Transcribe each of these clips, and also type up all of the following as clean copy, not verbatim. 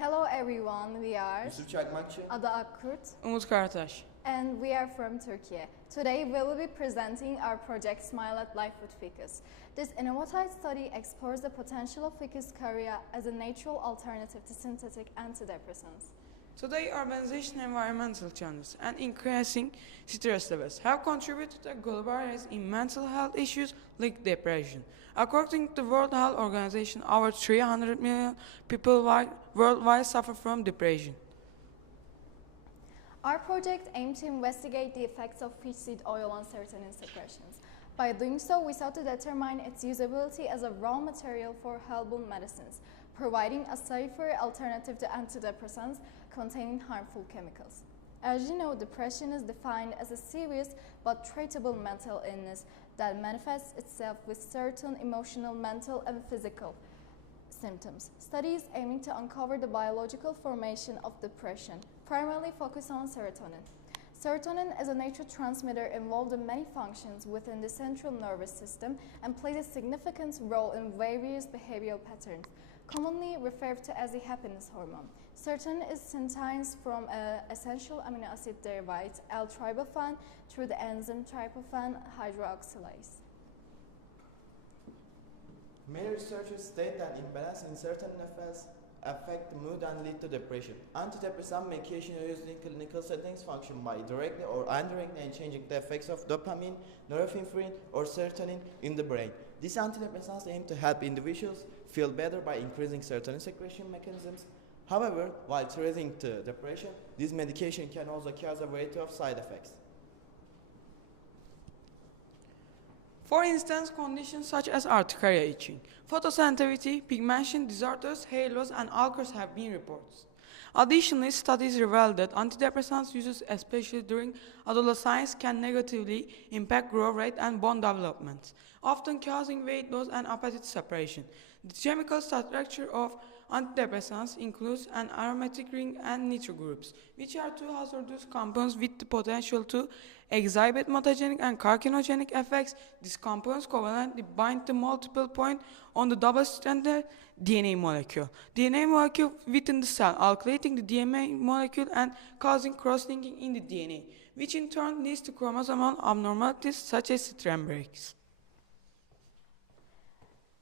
Hello everyone, we are Yusuf Çakmakçı, Ada Akkurt Umut Karataş. and we are from Turkey. Today we will be presenting our project Smile at Life with Ficus. This innovative study explores the potential of Ficus Carica as a natural alternative to synthetic antidepressants. Today, urbanization, environmental challenges, and increasing stress levels have contributed to a global rise in mental health issues like depression. According to the World Health Organization, over 300 million people worldwide suffer from depression. Our project aimed to investigate the effects of fish seed oil on serotonin suppressions. By doing so, we sought to determine its usability as a raw material for herbal medicines, providing a safer alternative to antidepressants containing harmful chemicals. As you know, depression is defined as a serious but treatable mental illness that manifests itself with certain emotional, mental, and physical symptoms. Studies aiming to uncover the biological formation of depression primarily focus on serotonin. Serotonin is a neurotransmitter involved in many functions within the central nervous system and plays a significant role in various behavioral patterns, commonly referred to as the happiness hormone. Serotonin is synthesized from an essential amino acid derivative, L-tryptophan, through the enzyme tryptophan hydroxylase. many researchers state that imbalance in certain effects affect the mood and lead to depression. Antidepressant medication used in clinical settings function by directly or indirectly changing the effects of dopamine, norepinephrine, or serotonin in the brain. These antidepressants aim to help individuals feel better by increasing serotonin secretion mechanisms. However, while treating the depression, this medication can also cause a variety of side effects. For instance, conditions such as urticaria itching, photosensitivity, pigmentation disorders, hair loss, and ulcers have been reported. Additionally, studies reveal that antidepressants used especially during adolescence can negatively impact growth rate and bone development, often causing weight loss and appetite separation. The chemical structure of antidepressants includes an aromatic ring and nitro groups, which are two hazardous compounds with the potential to exhibit mutagenic and carcinogenic effects. These compounds covalently bind to multiple points on the double-stranded DNA molecule. DNA molecule within the cell, alkylating the DNA molecule and causing cross-linking in the DNA, which in turn leads to chromosomal abnormalities such as strand breaks.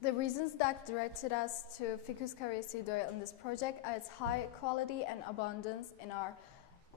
The reasons that directed us to Ficus Carica seed oil in this project are its high quality and abundance in our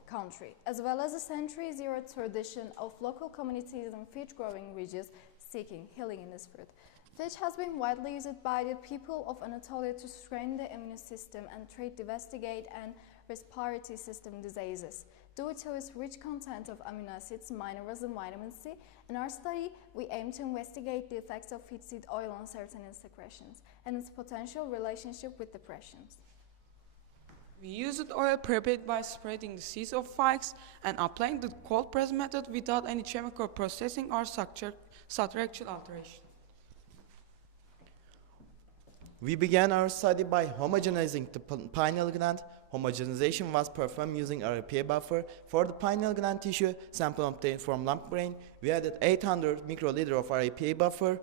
country, as well as a century-zero tradition of local communities and fish-growing regions seeking healing in this fruit. Fish has been widely used by the people of Anatolia to strengthen the immune system and treat devastating and respiratory system diseases. Due to its rich content of amino acids, minerals, and vitamin C, in our study, we aim to investigate the effects of fish seed oil on serotonin secretions and its potential relationship with depressions. We used oil prepared by spreading the seeds of figs and applying the cold press method without any chemical processing or structural alteration. We began our study by homogenizing the pineal gland. Homogenization was performed using RPA buffer. For the pineal gland tissue sample obtained from lamp brain, we added 800 microliter of RPA buffer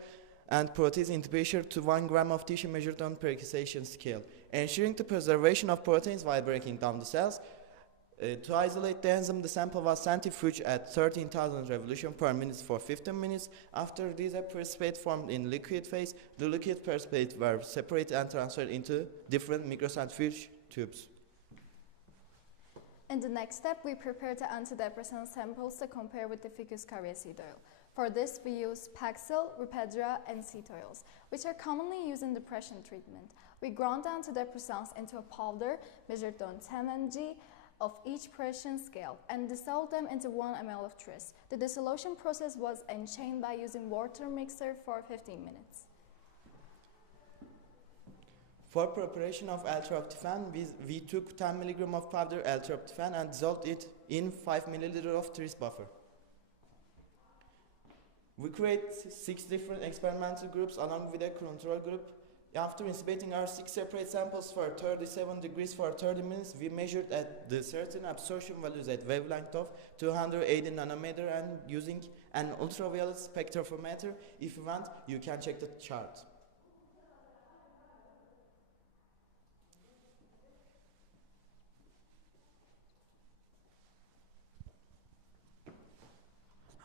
and protease intubation to 1 gram of tissue measured on percussion scale, ensuring the preservation of proteins while breaking down the cells. To isolate the enzyme, the sample was centrifuged at 13,000 revolutions per minute for 15 minutes. After these precipitate formed in liquid phase, the liquid precipitate were separated and transferred into different microcentrifuge tubes. In the next step, we prepared the antidepressant samples to compare with the Ficus Carica seed oil. For this, we use Paxil, Rupedra, and seed oils, which are commonly used in depression treatment. We ground the antidepressants into a powder measured on 10 mg of each pressure scale and dissolve them into 1 ml of tris. The dissolution process was enchained by using water mixer for 15 minutes. For preparation of L-tryptophan, we took 10 mg of powder L-tryptophan and dissolved it in 5 ml of tris buffer. We create 6 different experimental groups along with a control group. After incubating our 6 separate samples for 37 degrees for 30 minutes, we measured at the certain absorption values at wavelength of 280 nanometer and using an ultraviolet spectrophotometer. If you want, you can check the chart.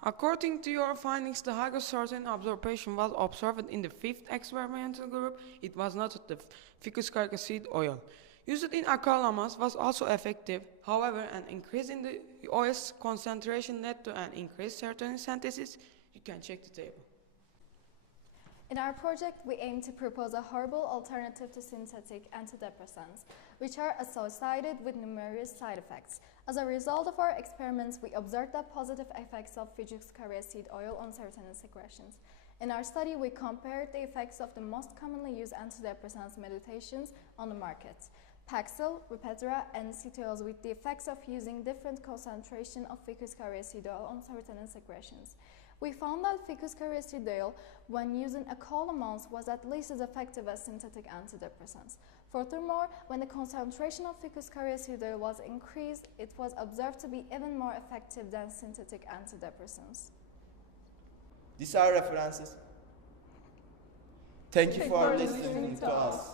According to your findings, the highest certain absorption was observed in the fifth experimental group. It was not the Ficus carica seed oil. Used in acrylamide was also effective. However, an increase in the oil's concentration led to an increased serotonin synthesis. You can check the table. In our project, we aim to propose a herbal alternative to synthetic antidepressants, which are associated with numerous side effects. As a result of our experiments, we observed the positive effects of Ficus carica seed oil on serotonin secretions. In our study, we compared the effects of the most commonly used antidepressants medications on the market, Paxil, Repetera, and Cetios, with the effects of using different concentration of Ficus carica seed oil on serotonin secretions. We found that Ficus carica seed oil, when used in equal amounts, was at least as effective as synthetic antidepressants. Furthermore, when the concentration of Ficus carica seed oil was increased, it was observed to be even more effective than synthetic antidepressants. These are references. Thank you for listening to us.